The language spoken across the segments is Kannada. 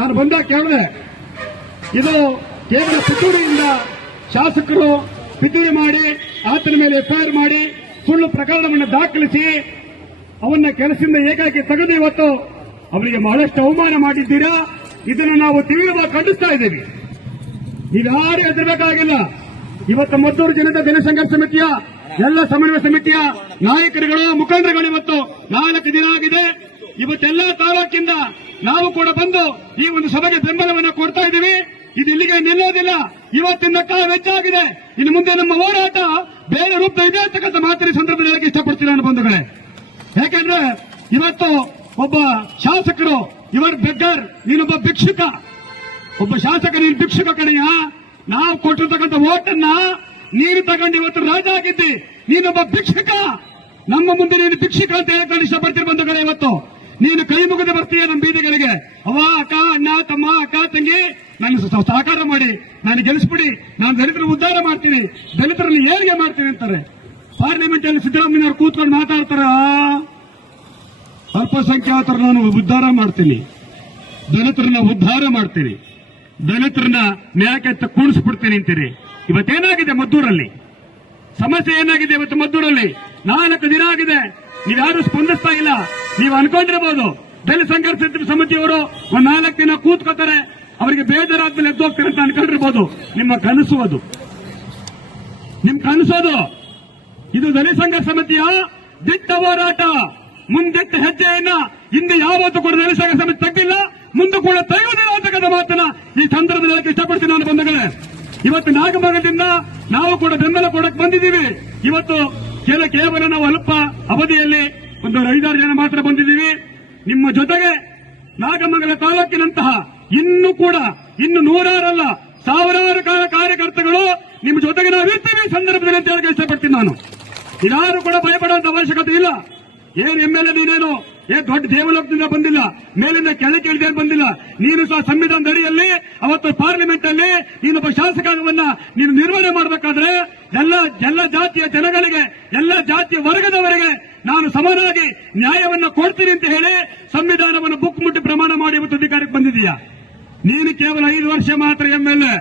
ನಾನು ಬಂದಾಗ ಕೇಳಿದೆ. ಇದು ಕೇವಲ ಪಿತೂರಿಯಿಂದ ಶಾಸಕರು ಪಿತೂರಿ ಮಾಡಿ, ಆತನ ಮೇಲೆ ಎಫ್ಐಆರ್ ಮಾಡಿ, ಸುಳ್ಳು ಪ್ರಕರಣವನ್ನು ದಾಖಲಿಸಿ, ಅವನ್ನ ಕೆಲಸದಿಂದ ಏಕಾಗಿ ತೆಗೆದು ಇವತ್ತು ಅವರಿಗೆ ಬಹಳಷ್ಟು ಅವಮಾನ ಮಾಡಿದ್ದೀರಾ? ಇದನ್ನು ನಾವು ತೀವ್ರವಾಗಿ ಖಂಡಿಸ್ತಾ ಇದ್ದೀವಿ. ನೀವ್ಯಾರು ಹೆದರಬೇಕಾಗಿಲ್ಲ. ಇವತ್ತು ಮದ್ದೂರು ಜನತಾ ಜನಸಂಘರ್ಷ ಸಮಿತಿಯ ಎಲ್ಲ ಸಮನ್ವಯ ಸಮಿತಿಯ ನಾಯಕರುಗಳು, ಮುಖಂಡರುಗಳು ಇವತ್ತು ನಾಲ್ಕು ದಿನ ಆಗಿದೆ. ಇವತ್ತೆಲ್ಲ ತಾಲೂಕಿಂದ ನಾವು ಕೂಡ ಬಂದು ಈ ಒಂದು ಸಭೆಗೆ ಬೆಂಬಲವನ್ನು ಕೊಡ್ತಾ ಇದ್ದೀವಿ. ಇದು ಇಲ್ಲಿಗೆ ನಿಲ್ಲೋದಿಲ್ಲ. ಇವತ್ತಿನ ಕಾಲ ಹೆಚ್ಚಾಗಿದೆ. ಇನ್ನು ಮುಂದೆ ನಮ್ಮ ಹೋರಾಟ ಬೇರೆ ರೂಪ ಇದೆ ಅಂತಕ್ಕಂಥ ಮಾತಿನ ಸಂದರ್ಭದಲ್ಲಿ ಇಷ್ಟಪಡ್ತೀರ ಬಂಧುಗಳೇ. ಯಾಕಂದ್ರೆ ಇವತ್ತು ಒಬ್ಬ ಶಾಸಕರು ಇವರ್ ಬೆಗ್ಗರ್, ನೀನೊಬ್ಬ ಭಿಕ್ಷುಕ. ಒಬ್ಬ ಶಾಸಕ, ನೀನು ಭಿಕ್ಷುಕ ಕಡೆಯ ನಾವು ಕೊಟ್ಟಿರ್ತಕ್ಕಂಥ ಓಟನ್ನ ನೀನು ತಗೊಂಡು ಇವತ್ತು ರಾಜ ಆಗಿದ್ದಿ. ನೀನೊಬ್ಬ ಭಿಕ್ಷುಕ. ನಮ್ಮ ಮುಂದೆ ನೀನು ಭಿಕ್ಷುಕ ಅಂತ ಹೇಳಕ್ಕೆ ಇಷ್ಟಪಡ್ತೀರ ಬಂಧುಗಳೇ ಇವತ್ತು. ನೀನು ಕೈ ಮುಗಿದು ಬರ್ತೀಯ ನಮ್ಮ ಬೀದಿಗಳಿಗೆ. ಅವ ಅಕ್ಕ, ಅಣ್ಣ, ತಮ್ಮ, ಅಕ್ಕ, ತಂಗಿ ನನ್ನ ಸಹಕಾರ ಮಾಡಿ, ನಾನು ಗೆಲ್ಲಿಸ್ಬಿಡಿ ನಾನು ದಲಿತರ ಉದ್ಧಾರ ಮಾಡ್ತೀನಿ, ದಲಿತರಲ್ಲಿ ಏಳಿಗೆ ಮಾಡ್ತೀನಿ ಅಂತಾರೆ. ಪಾರ್ಲಿಮೆಂಟ್ ಅಲ್ಲಿ ಸಿದ್ದರಾಮಯ್ಯವ್ರು ಕೂತ್ಕೊಂಡು ಮಾತಾಡ್ತಾರ ಅಲ್ಪಸಂಖ್ಯಾತರ ನಾನು ಉದ್ಧಾರ ಮಾಡ್ತೀನಿ, ದಲಿತರನ್ನ ಉದ್ಧಾರ ಮಾಡ್ತೀನಿ, ದಲಿತರನ್ನ ನ್ಯಾಯಕ್ಕೆ ಕೂಡಿಸ್ಬಿಡ್ತೀನಿ ಅಂತೀರಿ. ಇವತ್ತೇನಾಗಿದೆ ಮದ್ದೂರಲ್ಲಿ? ಸಮಸ್ಯೆ ಏನಾಗಿದೆ ಇವತ್ತು ಮದ್ದೂರಲ್ಲಿ? ನಾಲ್ಕು ದಿನ ಆಗಿದೆ ನೀವ್ಯಾರು ಸ್ಪಂದಿಸ್ತಾ ಇಲ್ಲ? ನೀವು ಅನ್ಕೊಂಡಿರ್ಬೋದು. ಬೆಲೆ ಸಂಘರ್ಷ ಸಮಿತಿಯವರು ಒಂದ್ ನಾಲ್ಕು ದಿನ ಕೂತ್ಕೋತಾರೆ. ಅವರಿಗೆ ಬೇಜಾರಾದ್ಮೇಲೆ ಎದ್ದು ಹೋಗ್ತಾರೆ ಅಂತ ಅನ್ಕೊಂಡಿರ್ಬೋದು. ನಿಮ್ಮ ಕನಸು ಅದು. ನಿಮ್ ಕನಸೋದು ಇದು ದಲಿತ ಸಂಘರ್ಷ ಸಮಿತಿಯ ದಿಟ್ಟ ಹೋರಾಟ. ಮುಂದಿಟ್ಟ ಹೆಜ್ಜೆಯನ್ನ ಹಿಂದೆ ಯಾವತ್ತೂ ಕೂಡ ದಲಿತ ಸಂಘ ಸಮಿತಿ ತಗ್ಗಿಲ್ಲ. ಮುಂದೆ ಕೂಡ ತೆಗೆಯುವುದಿಲ್ಲ ಅಂತಕ್ಕಂಥ ಮಾತನ್ನ ಈ ಸಂದರ್ಭದಲ್ಲಿ ಇಷ್ಟಪಡ್ತೀನಿ ನಾನು ಬಂಧುಗಳೇ. ಇವತ್ತು ನಾಗಮಂಗಲದಿಂದ ನಾವು ಕೂಡ ಬೆಂಬಲ ಕೊಡಕ್ಕೆ ಬಂದಿದ್ದೀವಿ. ಇವತ್ತು ಕೆಲ ಕೇವಲ ನಾವು ಅಲ್ಪ ಅವಧಿಯಲ್ಲಿ ಒಂದು ಐದಾರು ಜನ ಮಾತ್ರ ಬಂದಿದ್ದೀವಿ. ನಿಮ್ಮ ಜೊತೆಗೆ ನಾಗಮಂಗಲ ತಾಲೂಕಿನಂತಹ ಇನ್ನು ಕೂಡ ಇನ್ನು ನೂರಾರಲ್ಲ ಸಾವಿರಾರು ಕಾಲ ಕಾರ್ಯಕರ್ತಗಳು ನಿಮ್ಮ ಜೊತೆಗೆ ನಾವು ಇರ್ತೀವಿ ಸಂದರ್ಭದಲ್ಲಿ ಅಂತ ಹೇಳಕ್ಕೆ ಇಷ್ಟಪಡ್ತೀನಿ ನಾನು. ಇದಾರು ಕೂಡ ಭಯಪಡುವಂತ ಅವಶ್ಯಕತೆ ಇಲ್ಲ. ಏನ್ ಎಂ ಎಲ್ ಎ ನೀನೇನು? ಏನ್ ದೊಡ್ಡ ದೇವಲೋಕದಿಂದ ಬಂದಿಲ್ಲ. ಮೇಲಿಂದ ಕೆಳಕ್ಕೆ ಇಳಿದೇ ಬಂದಿಲ್ಲ. ನೀನು ಸಹ ಸಂವಿಧಾನದ ಅಡಿಯಲ್ಲಿ, ಅವತ್ತು ಪಾರ್ಲಿಮೆಂಟ್ ಅಲ್ಲಿ ನೀನೊಬ್ಬ ಶಾಸಕಾಂಗವನ್ನ ನೀನು ನಿರ್ವಹಣೆ ಮಾಡಬೇಕಾದ್ರೆ ಎಲ್ಲ ಎಲ್ಲ ಜಾತಿಯ ಜನಗಳಿಗೆ, ಎಲ್ಲ ಜಾತಿಯ ವರ್ಗದವರಿಗೆ ನಾನು ಸಮನಾಗಿ ನ್ಯಾಯವನ್ನು ಕೊಡ್ತೀನಿ ಅಂತ ಹೇಳಿ ಸಂವಿಧಾನವನ್ನು ಬುಕ್ ಮುಟ್ಟಿ ಪ್ರಮಾಣ ಮಾಡಿ ಇವತ್ತು ಅಧಿಕಾರಕ್ಕೆ ಬಂದಿದೀಯಾ ನೀನು ಕೇವಲ ಐದು ವರ್ಷ ಮಾತ್ರ ಎಂಎಲ್ಎ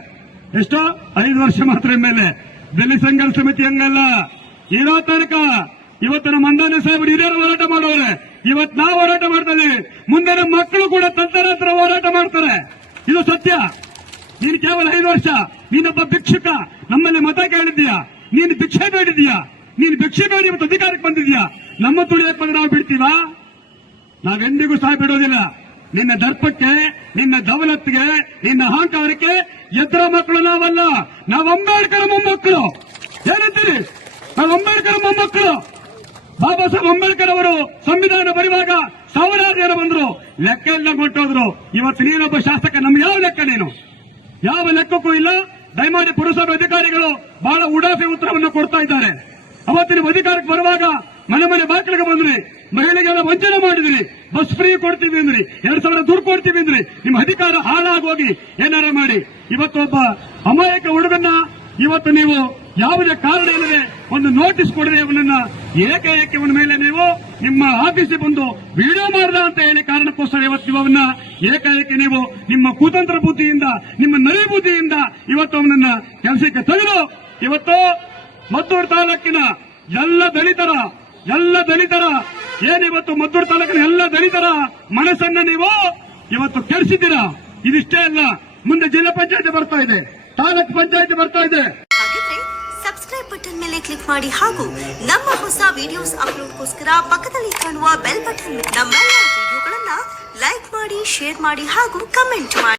ಎಷ್ಟೋ? ಐದು ವರ್ಷ ಮಾತ್ರ ಎಂಎಲ್ಎ ದಲಿತ ಸಂಘರ್ಷ ಸಮಿತಿ ಹಂಗಲ್ಲ. ಇರೋ ತನಕ ಇವತ್ತು ನಮ್ಮ ಅಂದಾನೆ ಸಾಹೇಬರು ಹಿರಿಯರು ಹೋರಾಟ ಮಾಡೋರೆ ಇವತ್ತು ನಾವು ಹೋರಾಟ ಮಾಡ್ತಾ ಇದೀವಿ ಮುಂದೆ ನಮ್ಮ ಮಕ್ಕಳು ಕೂಡ ತಂತರ ಹೋರಾಟ ಮಾಡ್ತಾರೆ. ಇದು ಸತ್ಯ. ನೀನು ಕೇವಲ ಐದು ವರ್ಷ. ನೀನೊಬ್ಬ ಭಿಕ್ಷುಕ. ನಮ್ಮಲ್ಲಿ ಮತ ಕೇಳಿದ್ಯಾ ನೀನು ಭಿಕ್ಷೆ ಬೇಡಿದ್ಯಾ ನೀನು ಭಿಕ್ಷೆ ಬೇಡಿ ಇವತ್ತು ಅಧಿಕಾರಕ್ಕೆ ಬಂದಿದ್ಯಾ ನಮ್ಮ ತುಳಿಯಕ್ಕೆ ಬಂದು ನಾವು ಬಿಡ್ತೀವಾ? ನಾವೆಂದಿಗೂ ಸಹ ಬಿಡೋದಿಲ್ಲ ನಿನ್ನ ದರ್ಪಕ್ಕೆ, ನಿನ್ನ ದವಲತ್ಗೆ ನಿನ್ನ ಅಹಂಕಾರಕ್ಕೆ ಎದ್ರ ಮಕ್ಕಳು ನಾವಲ್ಲ. ನಾವು ಅಂಬೇಡ್ಕರ್ ಮೊಮ್ಮಕ್ಕಳು. ಏನಂತೀರಿ? ನಾವು ಅಂಬೇಡ್ಕರ್ ಮೊಮ್ಮಕ್ಕಳು. ಬಾಬಾ ಸಾಹೇಬ್ ಅಂಬೇಡ್ಕರ್ ಅವರು ಸಂವಿಧಾನ ಬರೆಯುವಾಗ ಸಾವಿರಾರು ಜನ ಬಂದ್ರು. ಲೆಕ್ಕ ಎಲ್ಲ ಕೊಟ್ಟೋದ್ರು. ಇವತ್ತು ನೀನೊಬ್ಬ ಶಾಸಕ, ನಮ್ಗೆ ಯಾವ ಲೆಕ್ಕ ನೀನು? ಯಾವ ಲೆಕ್ಕಕ್ಕೂ ಇಲ್ಲ. ದಯಮಾಡಿ ಪುರಸಭೆ ಅಧಿಕಾರಿಗಳು ಬಹಳ ಉಡಾಫಿ ಉತ್ತರವನ್ನು ಕೊಡ್ತಾ ಇದ್ದಾರೆ. ಅವತ್ತು ನೀವು ಅಧಿಕಾರಕ್ಕೆ ಬರುವಾಗ ಮನೆ ಮನೆ ಬಾಗಿಲಿಗೆ ಬಂದ್ರಿ. ಮಹಿಳೆಗೆಲ್ಲ ವಂಚನೆ ಮಾಡಿದ್ರಿ. ಬಸ್ ಫ್ರೀ ಕೊಡ್ತೀವಿ ಅಂದ್ರಿ. ಎರಡ್ ಸಾವಿರ ದುಡ್ಡು ಕೊಡ್ತೀವಿ ಅಂದ್ರಿ. ನಿಮ್ಮ ಅಧಿಕಾರ ಹಾಳಾಗೋಗಿ ಏನಾರ ಮಾಡಿ. ಇವತ್ತು ಒಬ್ಬ ಅಮಾಯಕ ಹುಡುಗನ್ನ ಇವತ್ತು ನೀವು ಯಾವುದೇ ಕಾರಣ ಇಲ್ಲದೆ ಒಂದು ನೋಟಿಸ್ ಕೊಡದೆ ಅವನನ್ನ ಏಕಾಏಕಿ ಇವನ ಮೇಲೆ ನೀವು ನಿಮ್ಮ ಆಫೀಸಿಗೆ ಬಂದು ವಿಡಿಯೋ ಮಾಡ್ದ ಅಂತ ಹೇಳಿ ಕಾರಣಕ್ಕೋಸ್ಕರ ಇವತ್ತು ಇವನ್ನ ಏಕಾಏಕಿ ನೀವು ನಿಮ್ಮ ಕುತಂತ್ರ ಬುದ್ಧಿಯಿಂದ, ನಿಮ್ಮ ನರಿ ಬುದ್ಧಿಯಿಂದ ಇವತ್ತು ಅವನನ್ನ ಕೆಲಸಕ್ಕೆ ತೆಗೆದು ಇವತ್ತು ಮದ್ದೂರು ತಾಲೂಕಿನ ಎಲ್ಲ ದಲಿತರ ಎಲ್ಲ ದಲಿತರ ಏನಿವತ್ತು ಮದ್ದೂರು ತಾಲೂಕಿನ ಎಲ್ಲ ದಲಿತರ ಮನಸ್ಸನ್ನ ನೀವು ಇವತ್ತು ಕೆಡಿಸಿದ್ದೀರಾ? ಇದಿಷ್ಟೇ ಅಲ್ಲ, ಮುಂದೆ ಜಿಲ್ಲಾ ಪಂಚಾಯತ್ ಬರ್ತಾ ಇದೆ, ತಾಲೂಕ್ ಪಂಚಾಯತ್ ಬರ್ತಾ ಇದೆ. ಸಬ್ಸ್ಕ್ರೈಬ್ ಬಟನ್ ಮೇಲೆ ಕ್ಲಿಕ್ ಮಾಡಿ ಹಾಗೂ ನಮ್ಮ ಹೊಸ ವಿಡಿಯೋಸ್ ಅಪ್ಲೋಡ್ಗೋಸ್ಕರ ಪಕ್ಕದಲ್ಲಿ ಕಾಣುವ ಬೆಲ್ ಬಟನ್ ನಮ್ಮೆಲ್ಲ ವಿಡಿಯೋಗಳನ್ನ ಲೈಕ್ ಮಾಡಿ ಶೇರ್ ಮಾಡಿ ಹಾಗೂ ಕಮೆಂಟ್ ಮಾಡಿ.